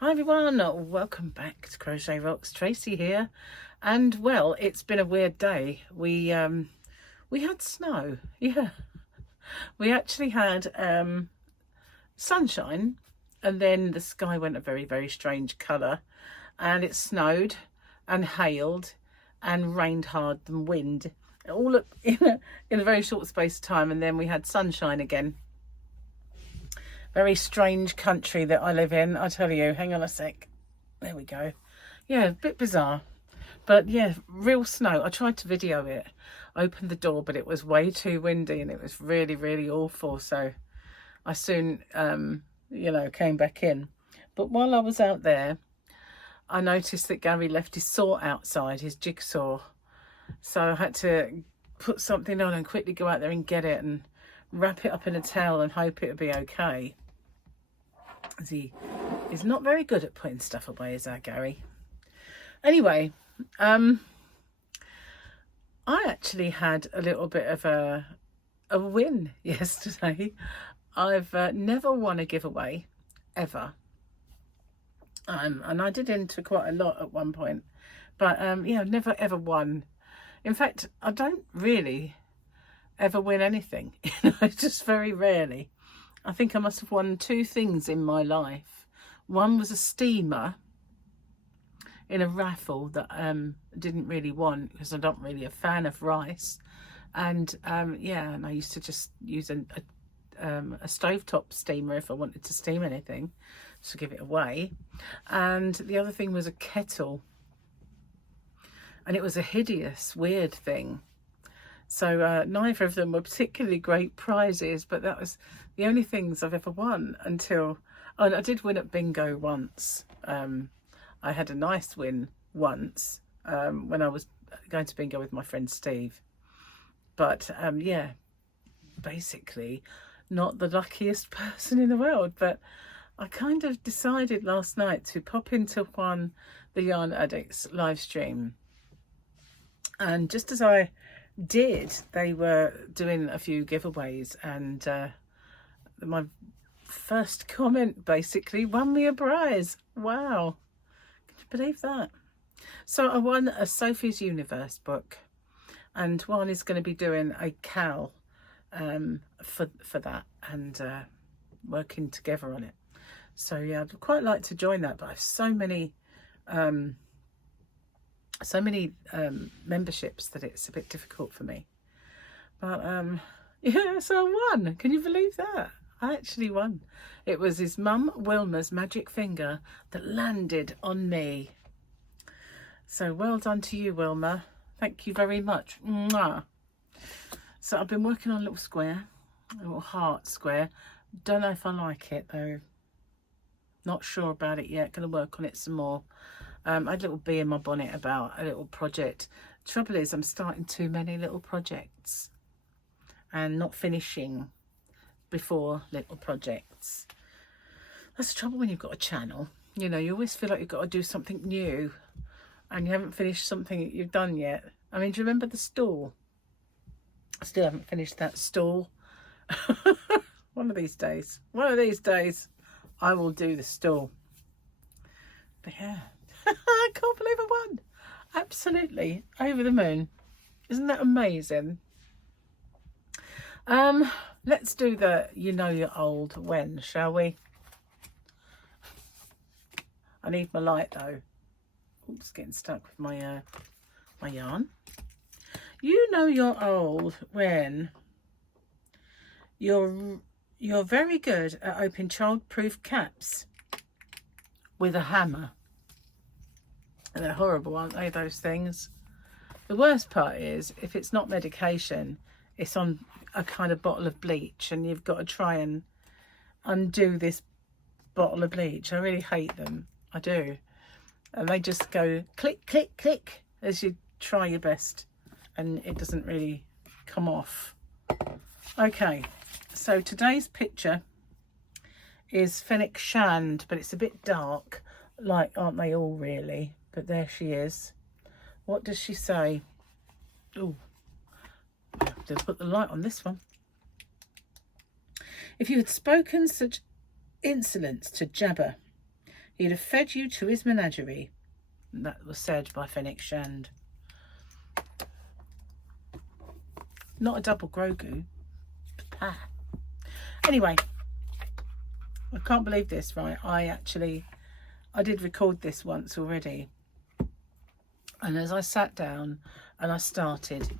Hi everyone, welcome back to Crochet Rocks. Tracy here, and well, it's been a weird day. We had snow. Yeah, we actually had sunshine, and then the sky went a very strange colour, and it snowed and hailed and rained hard and wind all in a very short space of time, and then we had sunshine again. Very strange country that I live in, I tell you. Hang on a sec. There we go. Yeah, a bit bizarre. But yeah, real snow. I tried to video it. I opened the door, but it was way too windy and it was really awful. So I soon, came back in. But while I was out there, I noticed that Gary left his saw outside, his jigsaw. So I had to put something on and quickly go out there and get it and wrap it up in a towel and hope it would be okay. He is not very good at putting stuff away, is our Gary. Anyway, I actually had a little bit of a win yesterday. I've never won a giveaway, ever. And I did enter quite a lot at one point. But, never ever won. In fact, I don't really ever win anything, just very rarely. I think I must have won 2 things in my life. One was a steamer in a raffle that didn't really want, because I'm not really a fan of rice, and and I used to just use a stovetop steamer if I wanted to steam anything, to give it away. And the other thing was a kettle, and it was a hideous, weird thing. So neither of them were particularly great prizes, but that was the only things I've ever won until... Oh, and I did win at bingo once. I had a nice win once when I was going to bingo with my friend Steve. But basically not the luckiest person in the world. But I kind of decided last night to pop into Juan, the Yarn Addict's live stream. And just as I did, they were doing a few giveaways, and my first comment basically won me a prize. Wow, can you believe that? So I won a Sophie's Universe book, and Juan is going to be doing a cowl for that, and working together on it. So yeah, I'd quite like to join that, but I have so many memberships that it's a bit difficult for me. But yeah, so I won. Can you believe that? I actually won. It was his mum Wilma's magic finger that landed on me. So well done to you, Wilma. Thank you very much. Mwah. So I've been working on a little square, a little heart square. Don't know if I like it though. Not sure about it yet. Going to work on it some more. I had a little bee in my bonnet about a little project. Trouble is, I'm starting too many little projects and not finishing before little projects. That's the trouble when you've got a channel. You know, you always feel like you've got to do something new and you haven't finished something that you've done yet. I mean, do you remember the stall? I still haven't finished that stall. One of these days, I will do the stall. But yeah. I can't believe I won. Absolutely over the moon. Isn't that amazing? Let's do the you know you're old when, shall we? I need my light though. Oops, getting stuck with my my yarn. You know you're old when you're very good at opening child-proof caps with a hammer. And they're horrible, aren't they, those things? The worst part is, if it's not medication, it's on a kind of bottle of bleach, and you've got to try and undo this bottle of bleach. I really hate them. I do. And they just go click, click, click as you try your best, and it doesn't really come off. Okay, so today's picture is Fennec Shand, but it's a bit dark, like, aren't they all really? But there she is. What does she say? Oh, I have to put the light on this one. If you had spoken such insolence to Jabber, He'd have fed you to his menagerie. That was said by Fenix Shand. Not a double Grogu. Ah. Anyway, I can't believe this, right? I did record this once already. And as I sat down and I started,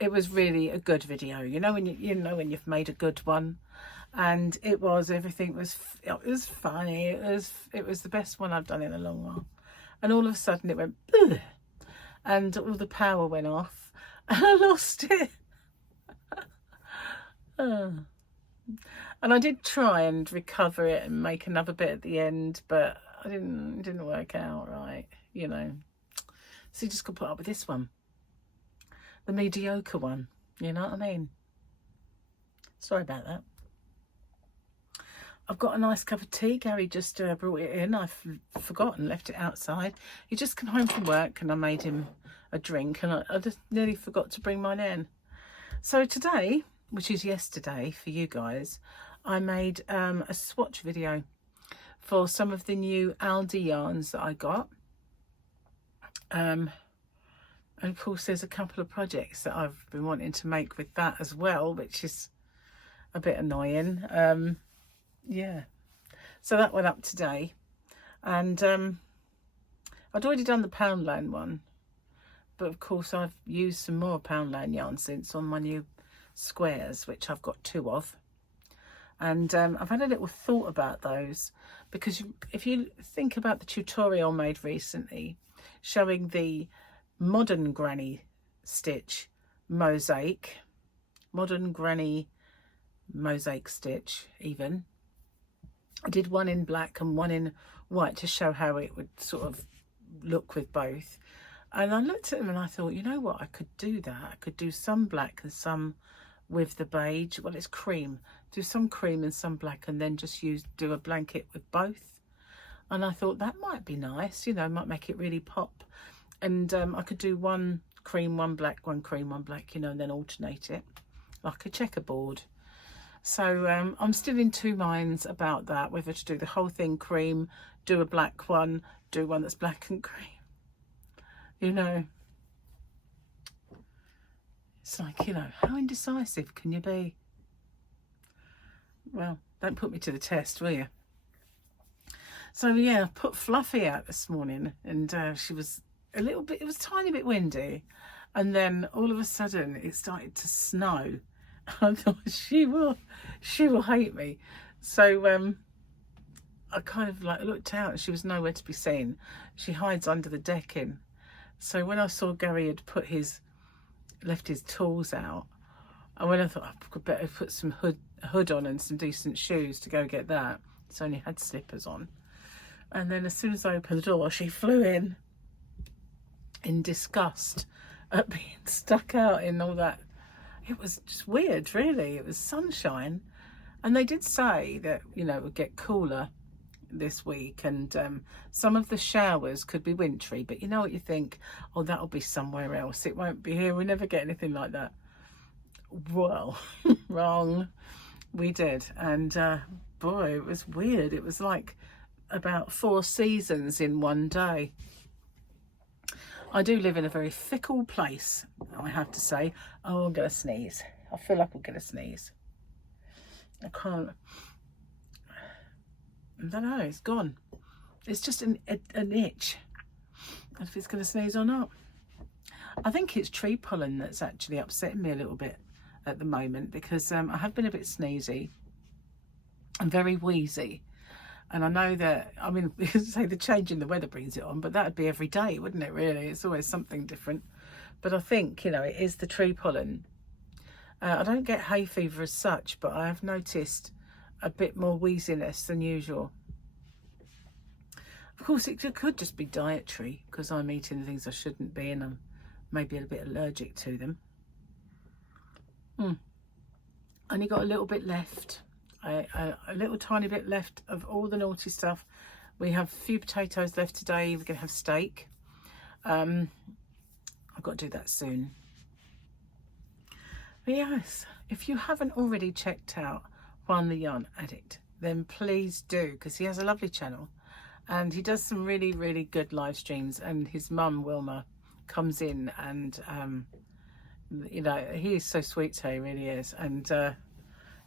it was really a good video. You know when when you've made a good one, and it was funny. It was the best one I've done in a long while. And all of a sudden it went, ugh, and all the power went off, and I lost it. And I did try and recover it and make another bit at the end, but it didn't work out right, you know. So you just got to put up with this one, the mediocre one, you know what I mean? Sorry about that. I've got a nice cup of tea. Gary just brought it in. I've forgotten, left it outside. He just come home from work and I made him a drink, and I just nearly forgot to bring mine in. So today, which is yesterday for you guys, I made a swatch video for some of the new Aldi yarns that I got. And of course there's a couple of projects that I've been wanting to make with that as well, which is a bit annoying. Yeah, so that went up today, and I'd already done the Poundland one, but of course I've used some more Poundland yarn since on my new squares, which I've got 2 of. And I've had a little thought about those, because if you think about the tutorial I made recently showing the modern granny stitch mosaic, modern granny mosaic stitch even, I did one in black and one in white to show how it would sort of look with both. And I looked at them and I thought, you know what, I could do that. I could do some black and some with the beige. Well, it's cream. Do some cream and some black, and then just do a blanket with both. And I thought that might be nice, you know, might make it really pop. And I could do one cream, one black, one cream, one black, you know, and then alternate it like a checkerboard. So I'm still in 2 minds about that, whether to do the whole thing cream, do a black one, do one that's black and cream. You know, it's like, you know, how indecisive can you be? Well, don't put me to the test, will you? So yeah, I put Fluffy out this morning, and she was a little bit, it was a tiny bit windy, and then all of a sudden it started to snow. I thought she will hate me. So I kind of like looked out and she was nowhere to be seen. She hides under the decking. So when I saw Gary had left his tools out, and when I thought I could better put some hood on and some decent shoes to go get that, it's only had slippers on. And then as soon as I opened the door, she flew in disgust at being stuck out in all that. It was just weird, really. It was sunshine, and they did say that, you know, it would get cooler this week, and some of the showers could be wintry, but you know what you think, oh, that'll be somewhere else, it won't be here. We never get anything like that. Well, wrong, we did. And boy, it was weird. It was like about 4 seasons in one day. I do live in a very fickle place, I have to say. Oh, I'm gonna sneeze. I feel like I'm gonna sneeze. I can't. I don't know, it's gone. It's just an itch. I don't know if it's going to sneeze or not. I think it's tree pollen that's actually upsetting me a little bit at the moment, because I have been a bit sneezy and very wheezy. And I know that, I mean, say the change in the weather brings it on, but that would be every day, wouldn't it, really? It's always something different. But I think, you know, it is the tree pollen. I don't get hay fever as such, but I have noticed a bit more wheeziness than usual. Of course, it could just be dietary, because I'm eating things I shouldn't be, and I'm maybe a bit allergic to them. Only got a little bit left. A little tiny bit left of all the naughty stuff. We have a few potatoes left today. We're going to have steak. I've got to do that soon. But yes, if you haven't already checked out Juan the Yarn Addict, then please do, because he has a lovely channel, and he does some really, really good live streams, and his mum Wilma comes in, and you know, he is so sweet, so he really is. And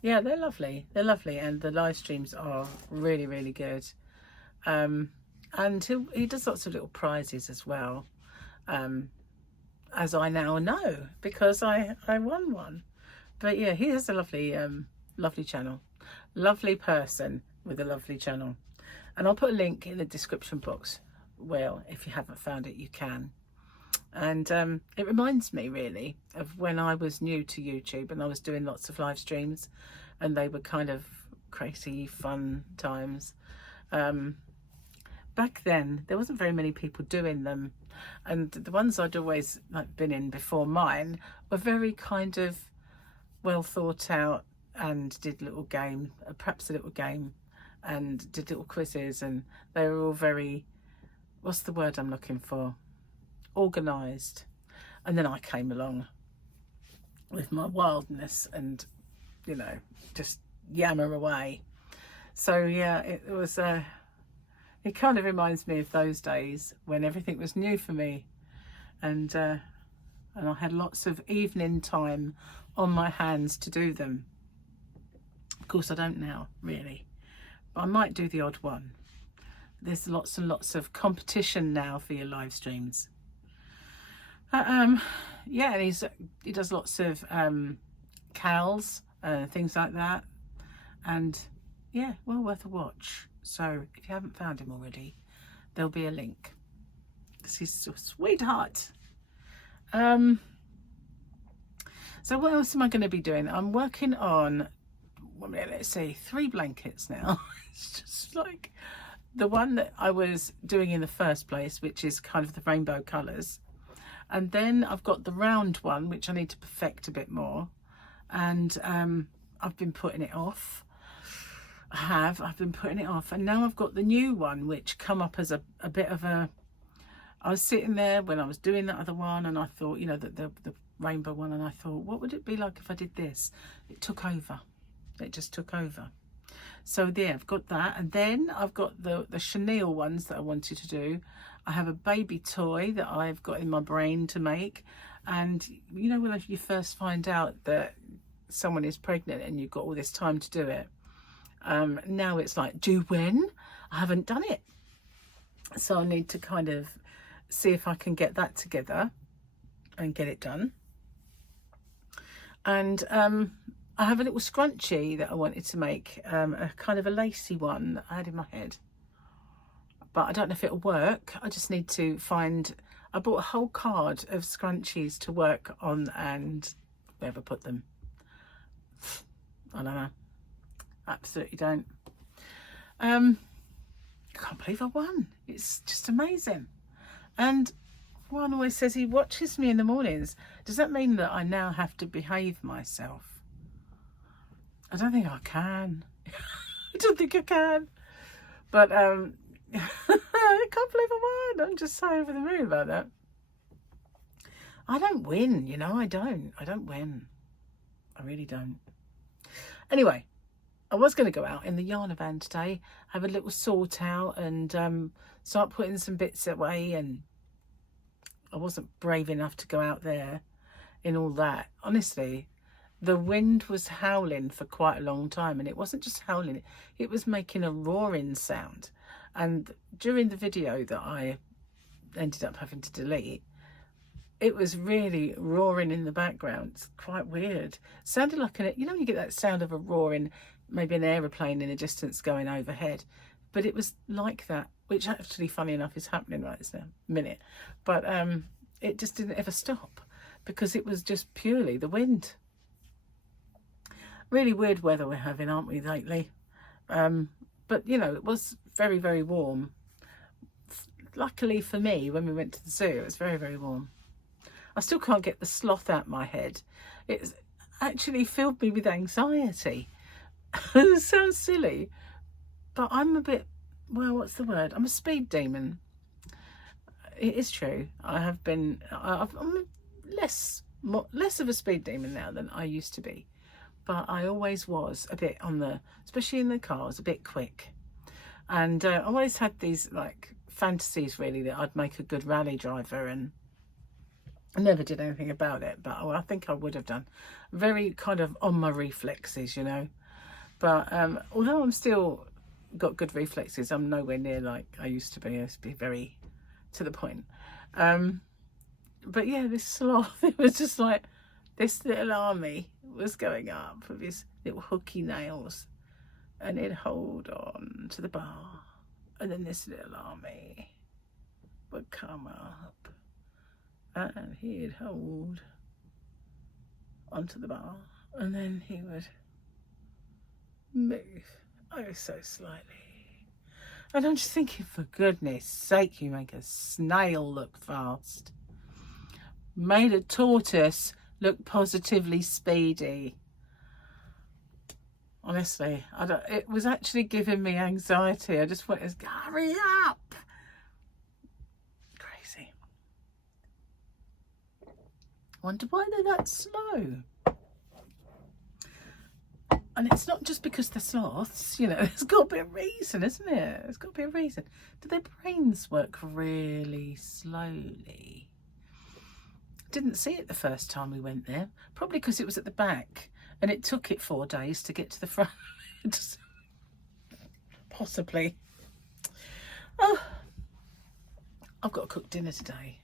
yeah, they're lovely, and the live streams are really, really good. And he does lots of little prizes as well, as I now know, because I won one. But yeah, he has a lovely lovely channel, lovely person with a lovely channel. And I'll put a link in the description box. Well, if you haven't found it, you can. And it reminds me really of when I was new to YouTube and I was doing lots of live streams, and they were kind of crazy fun times. Back then there wasn't very many people doing them, and the ones I'd always been in before mine were very kind of well thought out, and did little game, perhaps a little game, and did little quizzes, and they were all very, what's the word I'm looking for, organised. And then I came along with my wildness and, you know, just yammer away. So yeah, it was it kind of reminds me of those days when everything was new for me, and I had lots of evening time on my hands to do them. Of course I don't now really, but I might do the odd one. There's lots and lots of competition now for your live streams. Yeah, and he does lots of cals, things like that, and yeah, well worth a watch. So if you haven't found him already, there'll be a link, because he's a sweetheart. So what else am I going to be doing? I'm working on, well, let's see, 3 blankets now. It's just like the one that I was doing in the first place, which is kind of the rainbow colours. And then I've got the round one, which I need to perfect a bit more. And I've been putting it off. I've been putting it off. And now I've got the new one, which come up as a bit of a... I was sitting there when I was doing that other one, and I thought, you know, the rainbow one, and I thought, what would it be like if I did this? It took over. It just took over. So there, I've got that. And then I've got the chenille ones that I wanted to do. I have a baby toy that I've got in my brain to make. And you know, when you first find out that someone is pregnant and you've got all this time to do it, now it's like, do when? I haven't done it. So I need to kind of see if I can get that together and get it done. And I have a little scrunchie that I wanted to make, a kind of a lacy one that I had in my head. But I don't know if it'll work. I just need to find... I bought a whole card of scrunchies to work on, and wherever I put them, I don't know. Absolutely don't. I can't believe I won. It's just amazing. And Juan always says he watches me in the mornings. Does that mean that I now have to behave myself? I don't think I can. I don't think I can. But I can't believe I won. I'm just so over the moon about that. I don't win, you know, I don't win. I really don't. Anyway, I was going to go out in the yarn van today, have a little sort out, and start putting some bits away, and I wasn't brave enough to go out there in all that. Honestly, the wind was howling for quite a long time, and it wasn't just howling, it was making a roaring sound. And during the video that I ended up having to delete, it was really roaring in the background. It's quite weird. It sounded like you know, when you get that sound of a roaring, maybe an aeroplane in the distance going overhead, but it was like that, which actually, funny enough, is happening right this minute. But it just didn't ever stop, because it was just purely the wind. Really weird weather we're having, aren't we, lately? But you know, it was very, very warm. Luckily for me, when we went to the zoo, it was very, very warm. I still can't get the sloth out my head. It's actually filled me with anxiety. It sounds silly, but I'm a bit, well, what's the word? I'm a speed demon. It is true. I'm less of a speed demon now than I used to be. But I always was a bit on the, especially in the cars, a bit quick. And I always had these like fantasies really that I'd make a good rally driver, and I never did anything about it, but I think I would have done. Very kind of on my reflexes, you know. But although I'm still got good reflexes, I'm nowhere near like I used to be. I used to be very to the point. But yeah, this sloth, it was just like this little army was going up with his little hooky nails, and he'd hold on to the bar, and then this little army would come up and he'd hold onto the bar, and then he would move oh so slightly. And I'm just thinking, for goodness sake, you make a snail look fast. Made a tortoise look positively speedy. Honestly, it was actually giving me anxiety. I just wanted to hurry up. Crazy. Wonder why they're that slow. And it's not just because they're sloths, you know, there's got to be a reason, isn't it? There's got to be a reason. Do their brains work really slowly? Didn't see it the first time we went there. Probably because it was at the back and it took it 4 days to get to the front. Possibly. Oh, I've got to cook dinner today.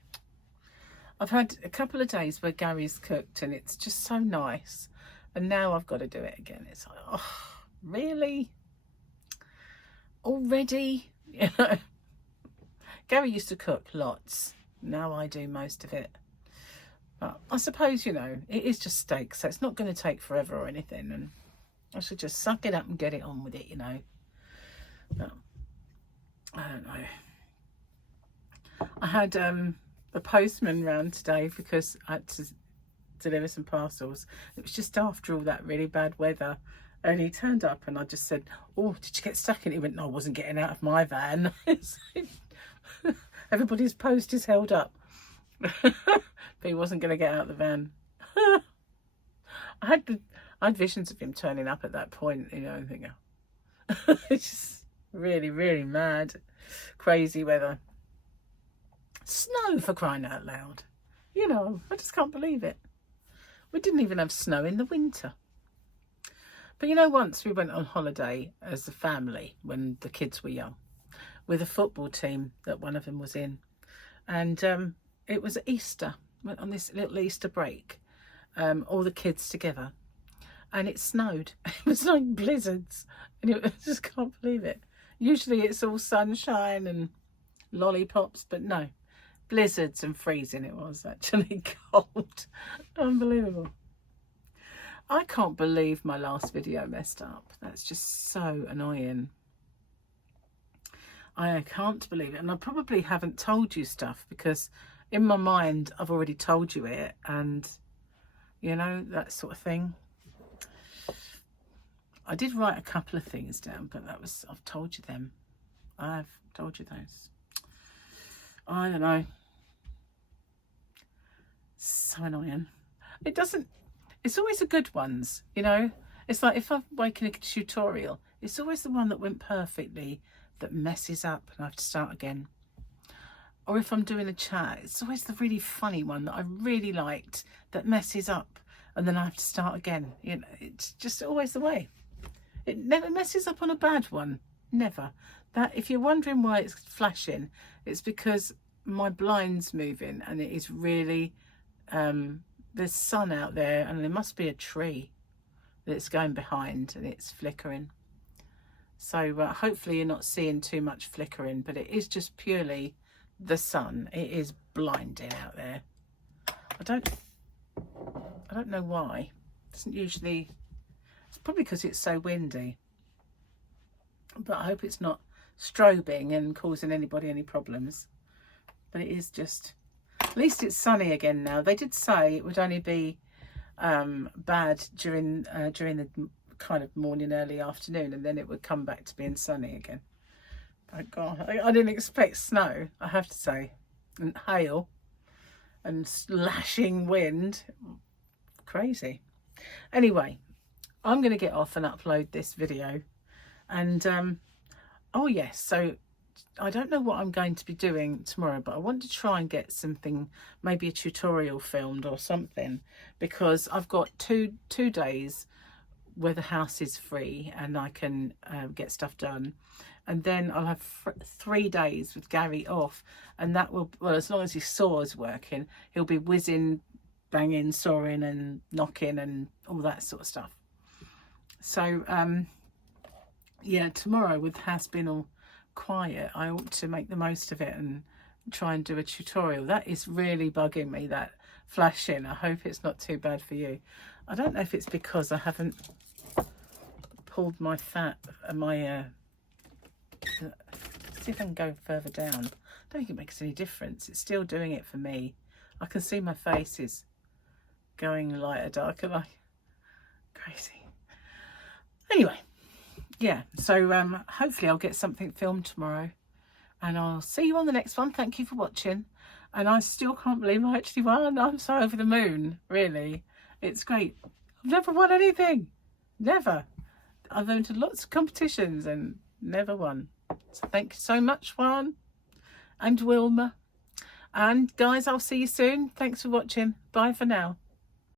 I've had a couple of days where Gary's cooked and it's just so nice. And now I've got to do it again. It's like, oh, really? Already? You know? Gary used to cook lots. Now I do most of it. But I suppose, you know, it is just steak, so it's not going to take forever or anything. And I should just suck it up and get it on with it, you know. But I don't know. I had a postman round today because I had to deliver some parcels. It was just after all that really bad weather, and he turned up and I just said, oh, did you get stuck in it? He went, no, I wasn't getting out of my van. Everybody's post is held up. But he wasn't going to get out of the van. I had visions of him turning up at that point, you know, and thinking, it's just really, really mad. Crazy weather. Snow, for crying out loud. You know, I just can't believe it. We didn't even have snow in the winter. But you know, once we went on holiday as a family when the kids were young with a football team that one of them was in. And it was Easter, went on this little Easter break, all the kids together. And it snowed. It was like blizzards. And I just can't believe it. Usually it's all sunshine and lollipops, but no. Blizzards and freezing it was actually cold. Unbelievable. I can't believe my last video messed up. That's just so annoying. I can't believe it. And I probably haven't told you stuff because in my mind I've already told you it, and you know, that sort of thing. I did write a couple of things down, but that was, I've told you them. I've told you those. I don't know. So annoying. It doesn't, it's always the good ones, you know. It's like if I'm making a tutorial, it's always the one that went perfectly that messes up and I have to start again. Or if I'm doing a chat, it's always the really funny one that I really liked that messes up and then I have to start again. You know, it's just always the way. It never messes up on a bad one. Never. That, if you're wondering why it's flashing, it's because my blind's moving and it is really, there's sun out there and there must be a tree that's going behind and it's flickering. So hopefully you're not seeing too much flickering, but it is just purely the sun. It is blinding out there. I don't know why. It doesn't usually, it's probably because it's so windy. But I hope it's not strobing and causing anybody any problems. But it is just, at least it's sunny again now. They did say it would only be bad during the kind of morning, early afternoon, and then it would come back to being sunny again. Thank God. I didn't expect snow, I have to say, and hail and slashing wind. Crazy. Anyway, I'm going to get off and upload this video, and oh yes, so I don't know what I'm going to be doing tomorrow, but I want to try and get something, maybe a tutorial filmed or something, because I've got two days where the house is free and I can get stuff done, and then I'll have 3 days with Gary off, and that will, well, as long as his saw is working, he'll be whizzing, banging, sawing and knocking and all that sort of stuff. So yeah, tomorrow with the house being all quiet, I ought to make the most of it and try and do a tutorial. That is really bugging me, that flashing. I hope it's not too bad for you. I don't know if it's because I haven't pulled my fat and my see if I can go further down. I don't think it makes any difference. It's still doing it for me. I can see my face is going lighter, darker, like crazy. Anyway, yeah, so hopefully I'll get something filmed tomorrow, and I'll see you on the next one. Thank you for watching, and I still can't believe I actually won. I'm so over the moon, really. It's great. I've never won anything, never. I've entered lots of competitions and never won. So thank you so much, Juan and Wilma, and guys, I'll see you soon. Thanks for watching. Bye for now.